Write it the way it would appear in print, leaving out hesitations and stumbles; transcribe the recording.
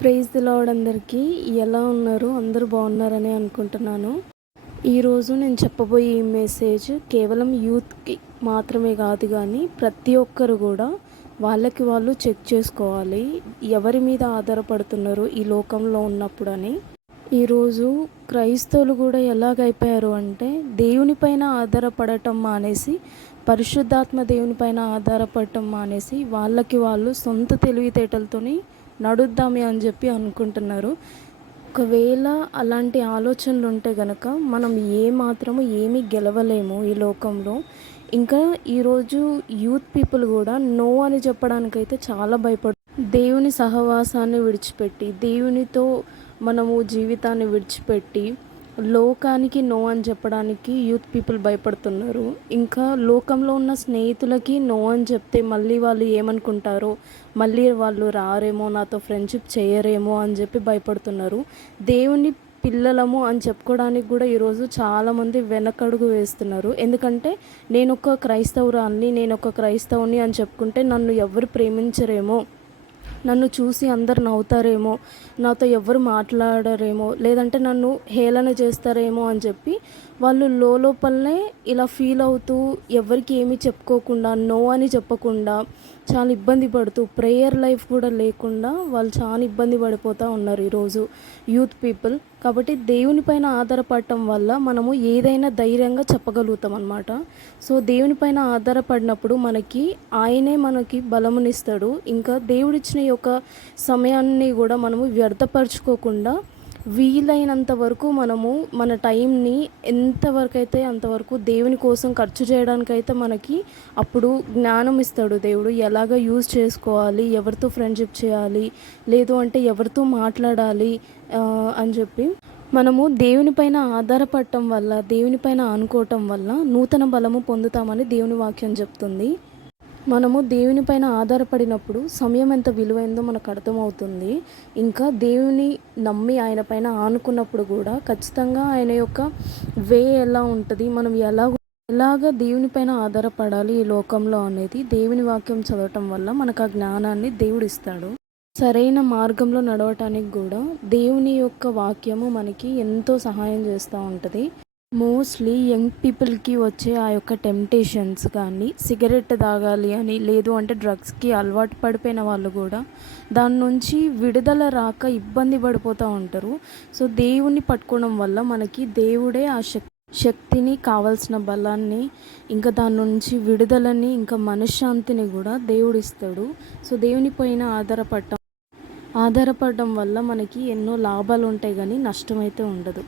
Praise the lord అందరికీ. ఎలా ఉన్నారు? అందరూ బాగున్నారని అనుకుంటున్నాను. ఈరోజు నేను చెప్పబోయే ఈ మెసేజ్ కేవలం యూత్కి మాత్రమే కాదు, కానీ ప్రతి ఒక్కరు కూడా వాళ్ళకి వాళ్ళు చెక్ చేసుకోవాలి, ఎవరి మీద ఆధారపడుతున్నారు ఈ లోకంలో ఉన్నప్పుడు అని. ఈరోజు క్రైస్తవులు కూడా ఎలాగైపోయారు అంటే, దేవునిపైన ఆధారపడటం మానేసి, పరిశుద్ధాత్మ దేవునిపైన ఆధారపడటం మానేసి, వాళ్ళకి వాళ్ళు సొంత తెలివితేటలతోని నడుద్దామే అని చెప్పి అనుకుంటున్నారు. ఒకవేళ అలాంటి ఆలోచనలు ఉంటే గనక మనం ఏమీ గెలవలేము ఈ లోకంలో. ఇంకా ఈరోజు యూత్ పీపుల్ కూడా నో అని చెప్పడానికైతే చాలా దేవుని సహవాసాన్ని విడిచిపెట్టి, దేవునితో మనము జీవితాన్ని విడిచిపెట్టి లోకానికి నో అని చెప్పడానికి యూత్ పీపుల్ భయపడుతున్నారు. ఇంకా లోకంలో ఉన్న స్నేహితులకి నో అని చెప్తే మళ్ళీ వాళ్ళు ఏమనుకుంటారో, మళ్ళీ వాళ్ళు రారేమో, నాతో ఫ్రెండ్షిప్ చేయరేమో అని చెప్పి భయపడుతున్నారు. దేవుని పిల్లలము అని చెప్పుకోవడానికి కూడా ఈరోజు చాలామంది వెనకడుగు వేస్తున్నారు. ఎందుకంటే నేను ఒక క్రైస్తవుని అని చెప్పుకుంటే నన్ను ఎవరు ప్రేమించరేమో, నన్ను చూసి అందరు నవ్వుతారేమో, నాతో ఎవరు మాట్లాడరేమో, లేదంటే నన్ను హేళన చేస్తారేమో అని చెప్పి వాళ్ళు లోపలనే ఇలా ఫీల్ అవుతూ ఎవరికి ఏమీ చెప్పుకోకుండా, నో అని చెప్పకుండా, చాలా ఇబ్బంది పడుతూ, ప్రేయర్ లైఫ్ కూడా లేకుండా వాళ్ళు చాలా ఇబ్బంది పడిపోతూ ఉన్నారు ఈరోజు యూత్ పీపుల్. కాబట్టి దేవునిపైన ఆధారపడటం వల్ల మనము ఏదైనా ధైర్యంగా చెప్పగలుగుతాం అన్నమాట. సో దేవునిపైన ఆధారపడినప్పుడు ఆయనే మనకి బలమునిస్తాడు. ఇంకా దేవుడిచ్చిన ఈ యొక్క సమయాన్ని కూడా మనము వ్యర్థపరచుకోకుండా వీలైనంత వరకు మనము మన టైంని ఎంతవరకు అయితే అంతవరకు దేవుని కోసం ఖర్చు చేయడానికైతే మనకి అప్పుడు జ్ఞానం ఇస్తాడు దేవుడు. ఎలాగ యూజ్ చేసుకోవాలి, ఎవరితో ఫ్రెండ్షిప్ చేయాలి, లేదు అంటే ఎవరితో మాట్లాడాలి అని చెప్పి మనము దేవునిపైన ఆధారపడటం వల్ల, దేవునిపైన అనుకోవటం వల్ల నూతన బలము పొందుతామని దేవుని వాక్యం చెప్తుంది. మనము దేవునిపైన ఆధారపడినప్పుడు సమయం ఎంత విలువైందో మనకు అర్థమవుతుంది. ఇంకా దేవుని నమ్మి ఆయన పైన ఆనుకున్నప్పుడు కూడా ఖచ్చితంగా ఆయన యొక్క వే ఎలా ఉంటుంది, మనం ఎలాగ దేవునిపైన ఆధారపడాలి ఈ లోకంలో అనేది దేవుని వాక్యం చదవటం వల్ల మనకు ఆ జ్ఞానాన్ని దేవుడు ఇస్తాడు. సరైన మార్గంలో నడవటానికి కూడా దేవుని యొక్క వాక్యము మనకి ఎంతో సహాయం చేస్తూ ఉంటుంది. మోస్ట్లీ యంగ్ పీపుల్కి వచ్చే ఆ యొక్క టెంప్టేషన్స్ కానీ, సిగరెట్ తాగాలి అని, లేదు అంటే డ్రగ్స్కి అలవాటు పడిపోయిన వాళ్ళు కూడా దాని నుంచి విడుదల రాక ఇబ్బంది పడిపోతూ ఉంటారు. సో దేవుని పట్టుకోవడం వల్ల మనకి దేవుడే ఆ శక్తిని, కావాల్సిన బలాన్ని, ఇంకా దాని నుంచి విడుదలని, ఇంకా మనశ్శాంతిని కూడా దేవుడు ఇస్తాడు. సో దేవుని పైన ఆధారపడటం వల్ల మనకి ఎన్నో లాభాలు ఉంటాయి, కానీ నష్టమైతే ఉండదు.